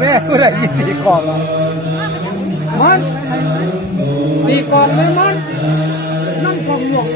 แม่ผู้ใดยินดีกองมันดีกองไหมมันนั่งกองหลวง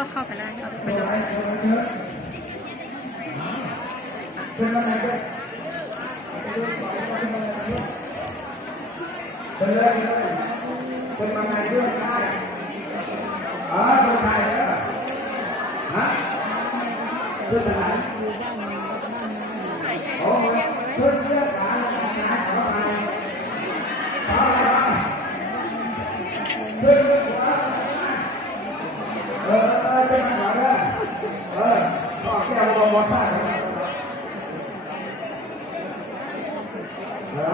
เอาเข้าไปได้เอาไปดูเป็นอะไรด้วยเป็นเลยเป็นมาไงด้วยใช่คนไทยเนี่ยฮะเพื่อนไหนโอ้ยเพื่อนการงานของอะไรเพื่อนเป็นมาด้วยพ่อแก้วบอลท่าแล้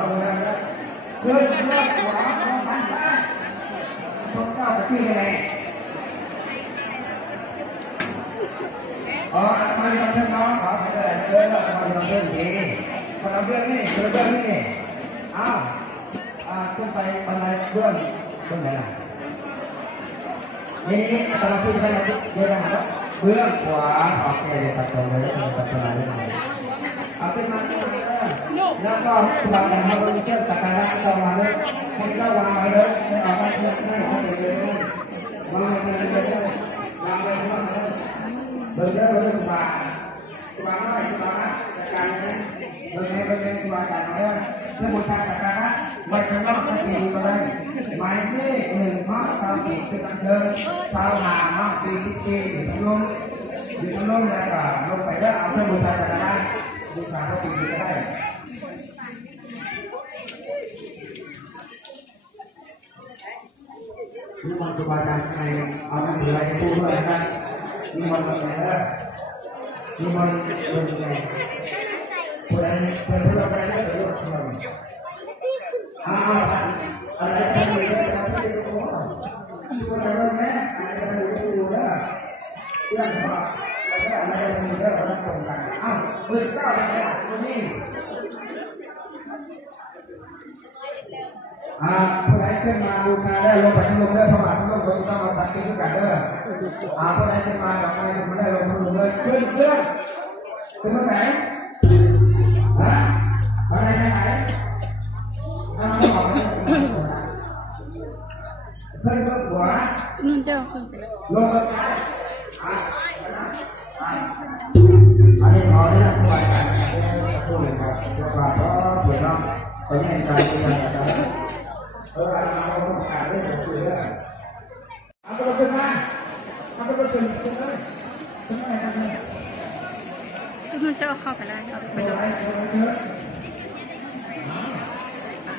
วนะเพื่อนขวาของท่านได้ต้องก้าวไปที่ไหนมาทำเรื่องน้องขอไปเลยมาทำเรื่องดีมาทำเรื่องนี้เรื่องนี้ขึ้นไปอะไรเรื่องไหนล่ะนี่ตอนเราซื้อไปแล้วเยอะนะครับเบื้องขวาโอเคเดี๋ยวตัดตรงเลยตัดตรงไหนเอาขึ้นมาแล้วก็วางแต่เราเชื่อมสักการะต่อมาเลยให้เราวางไว้เลยให้ออกมาเพื่อให้เขาไปเลยวางไว้เลยวางไว้เลยเบอร์เยอะเบอร์วางน้อยจัดการเลยเบอร์นี้วางจัดเลยเพื่อบูชาสักการะไว้ข้างนอกให้ดีก็ได้หมายเลข1ห้าสามสี่คือตั้งเดิมสาวหาห้าสี่สิบสี่อยู่ทั้งลมแล้วก็ลงไปแล้วเอาเพื่อบูชาสักการะบูชาพระสิ่งนี้ก็ได้นี่มันคือการการใครเอาหนังสืออะไรพูดด้วยนะนี่มันอะไรนะนี่มันเป็นยังไงผู้ใดเป็นผู้ใดได้ประโยชน์อะไรที่มีได้ทำให้รู้ผู้ใดรู้ไหมอะไรที่รู้นะเรื่องว่าอะไรที่มีได้เราตรงกันเบอร์9อะไรตัวนี้ผู้ใดขึ้นมาบูชาได้ลงไปทั้งลงได้พระบาททั้งลงโดยต้องมาสักการะกันเด้อผู้ใดขึ้นมาดอกไม้ไม่ได้ลงทั้งลงเลยขึ้นเมื่อไหร่อะไรไหนถ้าเราบอกขึ้นหัวนุ่นเจ้าขึ้นไปลงไปอันนี้ขอที่จะพูดกันพูดเลยครับเรื่องความเพราะเผื่อน้องไปแย่งกันไปแย่งกันเราต้องการเรื่องของตัวเองเอาตัวขึ้นมาเอาตัวขึ้นเลยขึ้นอะไรกันเนี่ยนุ่นเจ้าเข้าไปได้เอาไปดู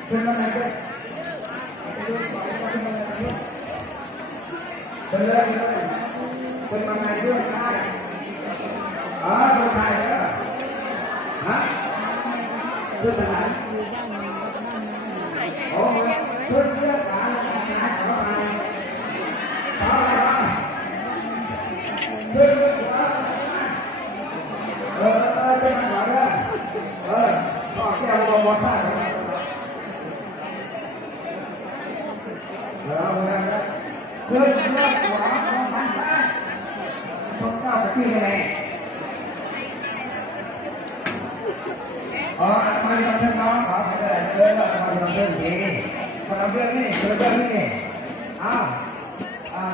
ขึ้นอะไรด้วยเป็นเลยเป็นมาไงด้วยใช่คนไทยเนี่ยฮะเพื่อนไหนโอ้ยเพื่อนการงานของอะไรเพื่อนเป็นมาด้วยพ่อแก้วบอลท่าแล้วนะเพื่อนขวาของท่านได้ต้องก้าวไปที่ไหนมาทำเรื่องน้องขอไปเลยมาทำเรื่องดีมาทำเรื่องนี้เรื่องนี้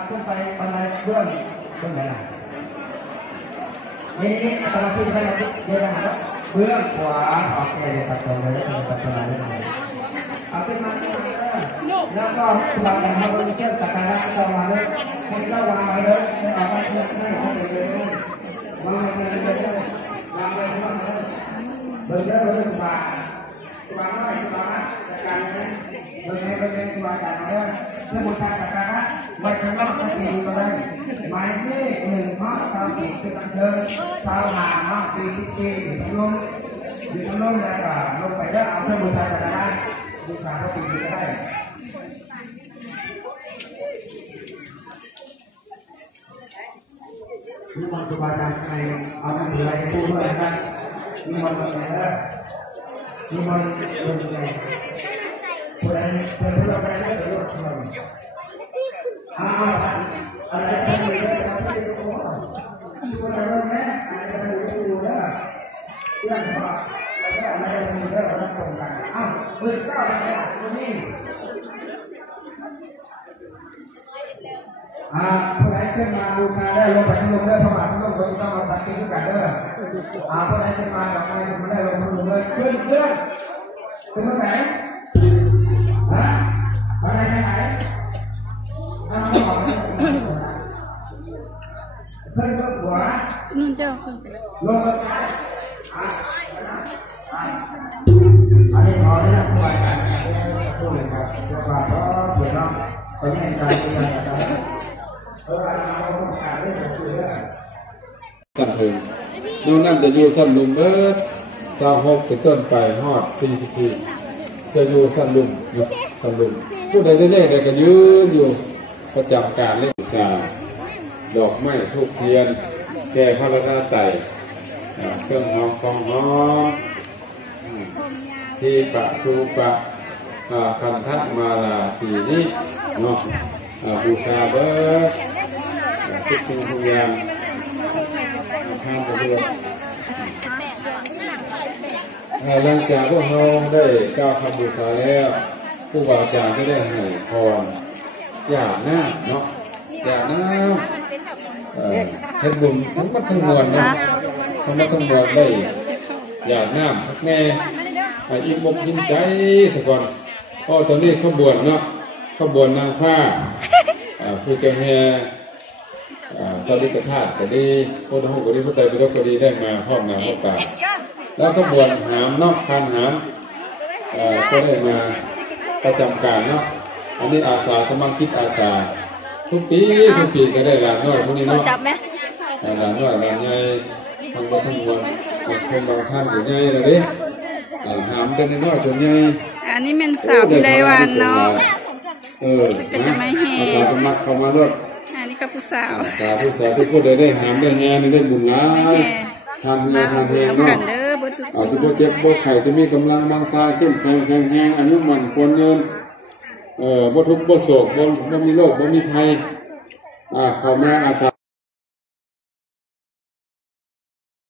ขึ้นไปอะไรเรื่องไหนล่ะนี่ตอนเราซื้อไปแล้วเยอะนะครับเบื้องขวาโอเคเดี๋ยวตัดตรงเลยตัดตรงไหนเอาขึ้นมาแล้วก็วางแต่เราเชื่อมสักการะต่อมาเลยให้เราวางไว้เลยให้ออกมาเพื่อให้เขาไปเลยวางไว้เลยวางไว้เบอร์เยอะเบอร์วางน้อยจัดการเลยเบอร์นี้วางจัดเลยเพื่อบูชาสักการะไว้ข้างนอกให้ดีก็ได้หมายเลข1ห้าสามสี่คือตั้งเดิมสาวหาห้าสี่สิบสี่อยู่ทั้งลมแล้วก็ลงไปแล้วเอาเพื่อบูชาสักการะบูชาพระสิ่งนี้ก็ได้นี่มันคือการใครเอาหนังสืออะไรพูดด้วยนะนี่มันอะไรนะนี่มันเป็นยังไงผู้ใดเป็นผู้ใดได้ประโยชน์อะไรที่มีได้ทำให้รู้ผู้ใดรู้ไหมอะไรที่รู้นะเรื่องว่าอะไรที่มีได้เราตรงกันเบอร์9อะไรตัวนี้ ผู้ใดขึ้นมาบูชาได้ลงไปทั้งลงได้พระบาททั้งลงโดยต้องเอาสักดิ์กันเด้อผู้ใดขึ้นมาดอกไม้ไม่ได้ลงทั้งลงเลยขึ้นเมื่อไหร่อะไรแค่ไหนขึ้นเพื่อหัว นุ่นเจ้าขึ้นไป ลงไปอันนี้ขอเรื่องผู้ใดกันผู้หนึ่งครับเจ้าบ่าวก็เผื่อน้องไปแย่งกันไปยังไงตั้งถึงนู่นนั่นจะอยู่สั้นลุม26เป็นต้นไปฮอด40ปีจะอยู่สั้นลุมอยู่สั้นลุมผู้ใดได้เลขใดก็ยืนอยู่ประจำการเล่นสาดอกไม้ทูบเทียนแก่พระราชไตรเครื่องหอมของหอมที่ปะทูปะคันทะมาลาสีนี้เนาะบูชาเบิร์ทุกสิ่งทุกอย่างทานไปด้วยหลังจากพวกเราได้กล่าวคำบูชาแล้วผู้บาอาจารย์ก็ได้ให้พรอย่าหน้าเนาะอย่าหน้าท่านบุญทั้งมัดทั้งมวลนะทั้งมัดทั้งมวลได้อย่าหน้าพักแน่อิ่มอกอิ่มใจสักก่อนเพราะตอนนี้ขบวนเนาะขบวนนางฟ้าผู้เจ้าแม่สาริกธาตุก็ดีพระองค์ก็ดีพระไตรปิฎกก็ดีได้มาพร้อมหน้าพร้อมตาแล้วขบวนหามเนาะคันหามก็ได้มาประจำการเนาะอันนี้อาสากำลังคิดอาสาทุกปีก็ได้หลานน้อยพวกนี้เนาะหลานน้อยหลานใหญ่ทั้งหมดทั้งมวลคนบางท่านอยู่ใหญ่เลยหามกันน้อยจนใหญ่อันนี้เป็นสาวพิไลวันเนาะก็จะไม่แห่อาสาสมัครเข้ามาด้วยอันนี้ก็ผู้สาวผู้สาวที่พูดได้หามได้แห่ได้บุญร้ายทำเองเนาะอาจจะเจ็บปวดไข้จะมีกำลังบางตาเข้มแข็งแรงอายุมันควรเงินบ่ทุกข์บ่โศกบ่มีโรคบ่มีภัยเข้ามาอาสา